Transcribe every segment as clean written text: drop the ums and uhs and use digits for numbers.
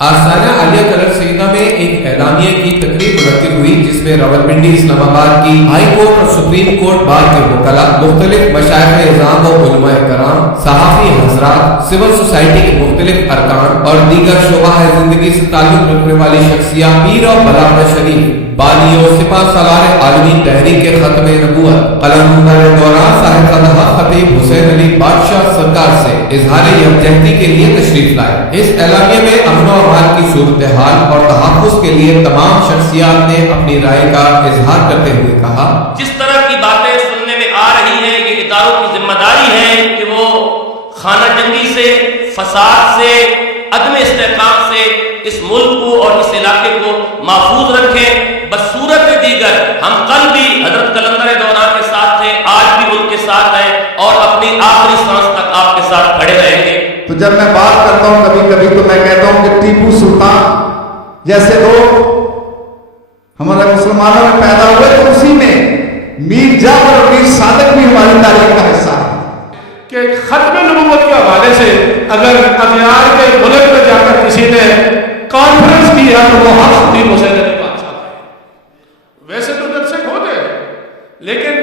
आस्ताना Alia colour Saeeda में एक एलानिया की तकरीब मुनक्किद हुई जिसमें रावलपिंडी इस्लामाबाद की हाई कोर्ट और सुप्रीम कोर्ट बार के वकला, मुख्तलिफ मशाइख इज़ाम और उलमाए कराम, सहाफ़ी हज़रात, सिविल सोसाइटी के मुख्तलिफ अरकान और दीगर शोबा जिंदगी से ताल्लुक रखने वाली शख्सियत, पीर और बलागत शरीफ, बानियों सिपा सालार आलमी तहरीक खत्म नबूवत कलंदर दौरान साहिबजादा खतीब हुसैन अली बादशाह सरकार से इजहार यकजहती के लिए तशरीफ लाए। इस एलानिया में अमन और अमान की सूरत हाल और तहफ़्फ़ुज़ के लिए तमाम शख्सियात ने अपनी राय का इजहार करते हुए कहा, जिस तरह की बातें सुनने में आ रही है, ये इदारों की जिम्मेदारी है कि वो खाना जंगी से, फसाद से, अदम इस्तेहकाम से इस मुल्क को और इस इलाके को महफूज रखें। बसूरत दीगर हम कल भी हजरत कलंदर दौरान के साथ थे, आज भी उनके साथ हैं और अपनी आखिरी सांस तक आपके साथ खड़े रहेंगे। तो जब मैं बात करता हूँ कभी कभी तो मैं कहता हूँ कि टीपू सुल्तान जैसे लोग हमारे मुसलमानों में पैदा हुए तो उसी में मीर जाफर और मीर सादिक भी हमारी तारीख का हिस्सा है कि खत्म नबूवत के हवाले से अगर अगयार के मुल्क में जाकर किसी ने कॉन्फ्रेंस की है तो वो हक खतीब हुसैन अली बादशाह है। वैसे तो दरसे होते हैं, लेकिन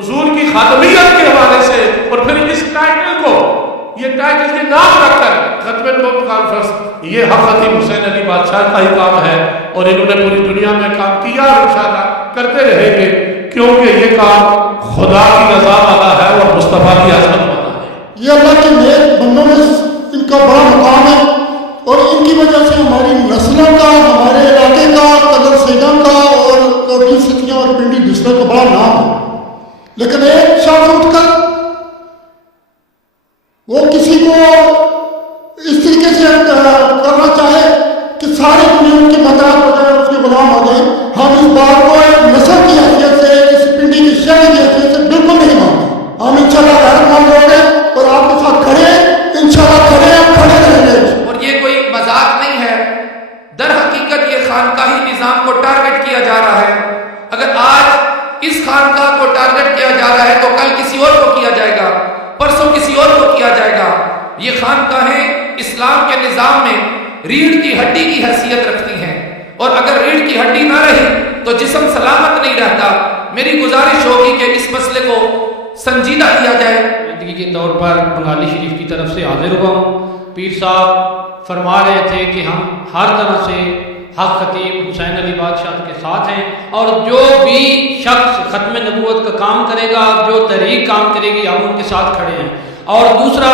उसूल की खातमियत के हवाले से और फिर इस टाइटल को, ये टाइटल के नाम रखकर खत्म नबूवत कॉन्फ्रेंस, ये हक खतीब हुसैन अली बादशाह का ही काम है और इन्होंने पूरी दुनिया में काम किया और इंशाअल्लाह करते रहेंगे, क्योंकि ये काम खुदा की रजा वाला है और मुस्तफा की अज़मत वाला है। ये अल्लाह के नेक बंदों में इनका बड़ा मुकाम है और इनकी वजह से हमारी नस्लों का, हमारे इलाके का, कदर सईदा का और कोटली सतिया और पिंडी दूसरे का बड़ा नाम है। लेकिन एक शख्स उठकर वो किसी को इस तरीके से करना चाहे कि सारी दुनिया उनकी मदद हो जाए, उसके गुलाम हो जाए, हम इस बात को एक नस्ल की हैसियत से, इस पिंडी की शहर की हैसियत से बिल्कुल नहीं मानते। हम इंशाल्लाह गैरतमंद होंगे और आपके साथ खड़े, इंशाल्लाह खड़े रहेंगे। और ये कोई मजाक नहीं है, दर हकीकत ये खानकाही निज़ाम को टारगेट किया जा रहा है। अगर आज इस खानकाह को टारगेट किया जा रहा है तो कल किसी और को किया जाएगा, परसों किसी और को किया जाएगा। ये खानकाहें इस्लाम के निज़ाम में रीढ़ की हड्डी की हैसियत रखती हैं और अगर रीढ़ की हड्डी ना रही तो जिस्म सलामत नहीं रहता। मेरी गुजारिश होगी कि इस मसले को संजीदा किया जाए। जिंदगी के तौर पर बंगाली शरीफ की तरफ से हाजिर हुआ हूँ। पीर साहब फरमा रहे थे कि हम हर तरह से हक खतीब हुसैन अली बादशाह के साथ हैं और जो भी शख्स ख़त्म नबूवत का काम करेगा, जो तहरीक काम करेगी, हम उनके साथ खड़े हैं। और दूसरा,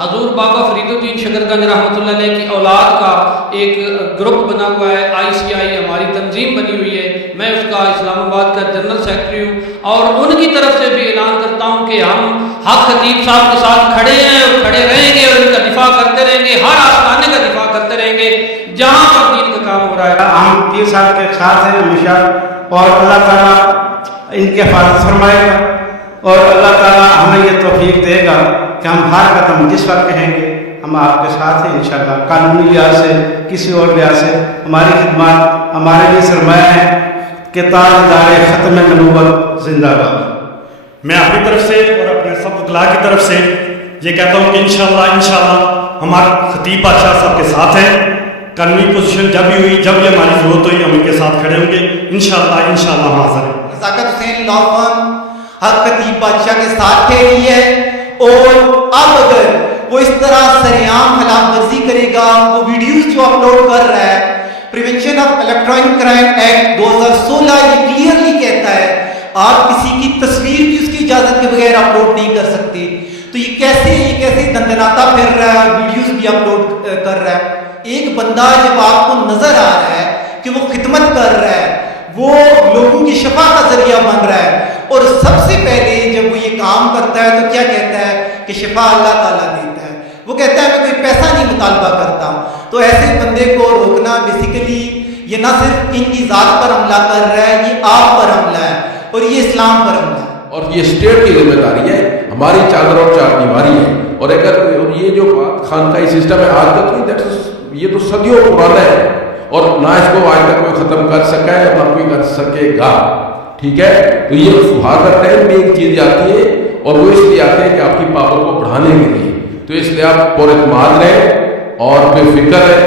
हजूर बाबा फरीदुद्दीन शकरगंज रहमतुल्लाह अलैह की औलाद का एक ग्रुप बना हुआ है, ICI हमारी तंजीम बनी हुई है, मैं उसका इस्लामाबाद का जनरल सेक्रेटरी हूँ और उनकी तरफ से भी ऐलान करता हूँ कि हम हक खतीब साहब के साथ खड़े हैं और खड़े रहेंगे और इनका दिफा करते रहेंगे, हर आस्ताने का दिफा करते रहेंगे जहाँ पर दीन का काम हो रहा है। हम पीर साहब के साथ हैं हमेशा और अल्लाह ताला इनके हिफाजत फरमाएगा और अल्लाह ताला हमें ये तौफीक देगा कि हम हर कदम जिस वक्त कहेंगे हम आपके साथ हैं इंशाअल्लाह। कानूनी लिहाज से, किसी और लिहाज से हमारी खिदमत हमारे लिए सरमाया है कि ताजदार ख़त्म नबूवत जिंदाबाद। मैं अपनी तरफ से और अपने सब वकला की तरफ से ये कहता हूँ कि इंशाअल्लाह हमारे खतीब बादशाह साहब के साथ हैं। कानूनी पोजीशन जब भी हुई, जब भी हमारी जरूरत हुई, हम इनके साथ खड़े होंगे इंशाअल्लाह हाजिर हैं। रज़ाक़त हुसैन लॉ फर्म हक खतीब बादशाह के साथ ठहरी है और अब अगर वो इस तरह सरेआम खिलाफ वर्जी करेगा, वो वीडियोस जो अपलोड कर रहा है, prevention of electronic crime act 2016 ये क्लियरली कहता है आप किसी की तस्वीर भी उसकी इजाजत के बगैर अपलोड नहीं कर सकते। तो ये कैसे दंदनाता फिर रहा है, वीडियोस भी अपलोड कर रहा है। एक बंदा जब आपको नजर आ रहा है कि वो खिदमत कर रहा है, वो लोगों की शफा का जरिया बन रहा है और सबसे पहले जब वो ये काम करता है तो क्या कहता है कि शफा अल्लाह ताला देता है। वो कहता है मैं कोई पैसा नहीं मुतालबा करता। तो ऐसे बंदे को रोकना बेसिकली ये ना सिर्फ इनकी ज़ात पर हमला कर रहा है, ये आप पर हमला है और ये इस्लाम पर हमला है और ये स्टेट की जिम्मेदारी है, हमारी चादर और चार दीवारी है। और अगर ये जो बात खानकाही सिस्टम है आज तक, ये तो सदियों पुराना है और ना इसको आज तक कोई ख़त्म कर सका है ना कोई कर सकेगा। ठीक है, तो ये सुहागा टाइम में एक चीज़ आती है और वो इसलिए आते हैं कि आपकी पावर को बढ़ाने के लिए। तो इसलिए आप पुरएतमाद रहें और बेफिक्र रहें।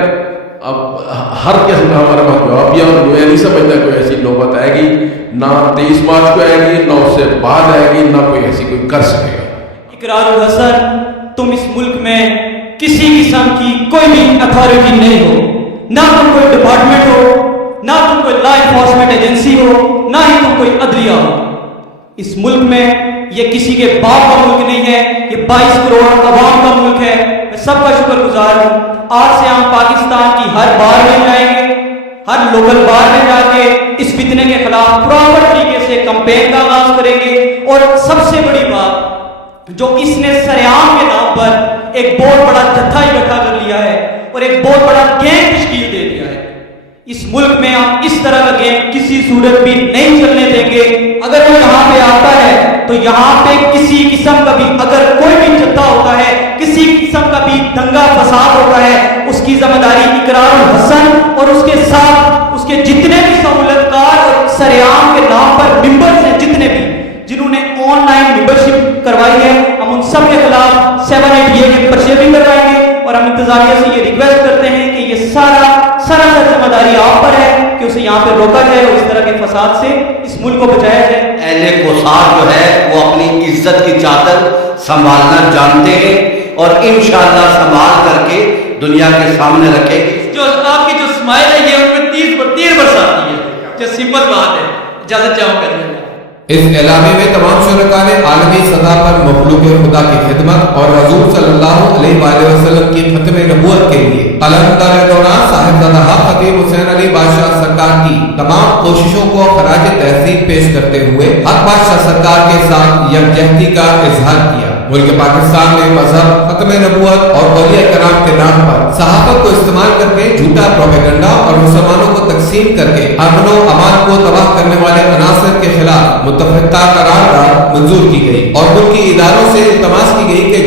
अब हर किस्म का हमारे पास जवाब दिया, और मैं नहीं समझता कोई ऐसी नौबत आएगी, ना 23 मार्च को आएगी, ना उससे बाद आएगी, ना कोई ऐसी कोई कर सकेगा। इकरारुल हसन, तुम इस मुल्क में किसी किस्म की कोई भी अथॉरिटी नहीं हो, ना तुम कोई डिपार्टमेंट हो, ना तुम कोई लॉ एनफोर्समेंट एजेंसी हो, ना ही तुम कोई अदलिया हो। इस मुल्क में ये किसी के बाप का मुल्क नहीं है, ये 22 करोड़ अवाम का मुल्क है। मैं सबका शुक्रगुजार हूँ। आज से हम पाकिस्तान की हर बार में जाएंगे, हर लोकल बार में जाके इस फितने के खिलाफ प्रॉपर तरीके से कैंपेन का आगाज करेंगे। और सबसे बड़ी बात, जो इसने सरेआम के नाम पर एक बहुत बड़ा जत्था इकट्ठा कर लिया है और एक बहुत बड़ा गैंग तश्कील दे दिया है, इस मुल्क में हम इस तरह का गैंग किसी सूरत भी नहीं चलने देंगे। अगर वो यहाँ पे आता है तो यहाँ पे किसी किस्म का भी अगर कोई भी जत्था होता है, किसी किस्म का भी दंगा फसाद होता है, उसकी जिम्मेदारी इकरारुल हसन और उसके साथ उसके जितने भी सहूलतकार और सरेआम के नाम पर मेंबर्स हैं, जितने भी जिन्होंने ऑनलाइन मेंबरशिप करवाई है, हम उन सब के खिलाफ 7-8 के पर्चे भी करवाएंगे। और हम इंतजामिया से ये रिक्वेस्ट करते हैं कि ये सारा जिम्मेदारी आप पर है कि उसे यहाँ पे रोका जाए और इस तरह के फसाद से इस मुल्क को बचाया जाए। अहले कोसार जो है वो अपनी इज्जत की चादर संभालना जानते हैं और इंशाअल्लाह संभाल करके दुनिया के सामने रखेंगे। जो आपकी जो स्माइल है ये उनमें तीर बरसाती है, जो सिंपल बात है। इजाजत चाहूंगा। इस एलामे में तमाम शुरका ने आलमी सतह पर मखलूक खुदा की खिदमत और हजूर सल्लल्लाहु अलैहि वसल्लम की खत्म नबूवत के लिए अलहमदुलिल्लाह साहिबजादा खतीब हुसैन अली बादशाह सरकार की तमाम कोशिशों को खराज तहसीब पेश करते हुए हक बादशाह सरकार के साथ यकजहती का इजहार किया। मुल्क पाकिस्तान में मजहब, खत्म नबूवत और औलिया कराम के नाम पर सहाबत को इस्तेमाल करके झूठा प्रोपेगेंडा और मुसलमानों को तकसीम करके अमन व अमान को तबाह करने वाले अनासर के खिलाफ मुत्तफिका करारदाद मंजूर की गई और मुल्की इदारों से इल्तमास की गई कि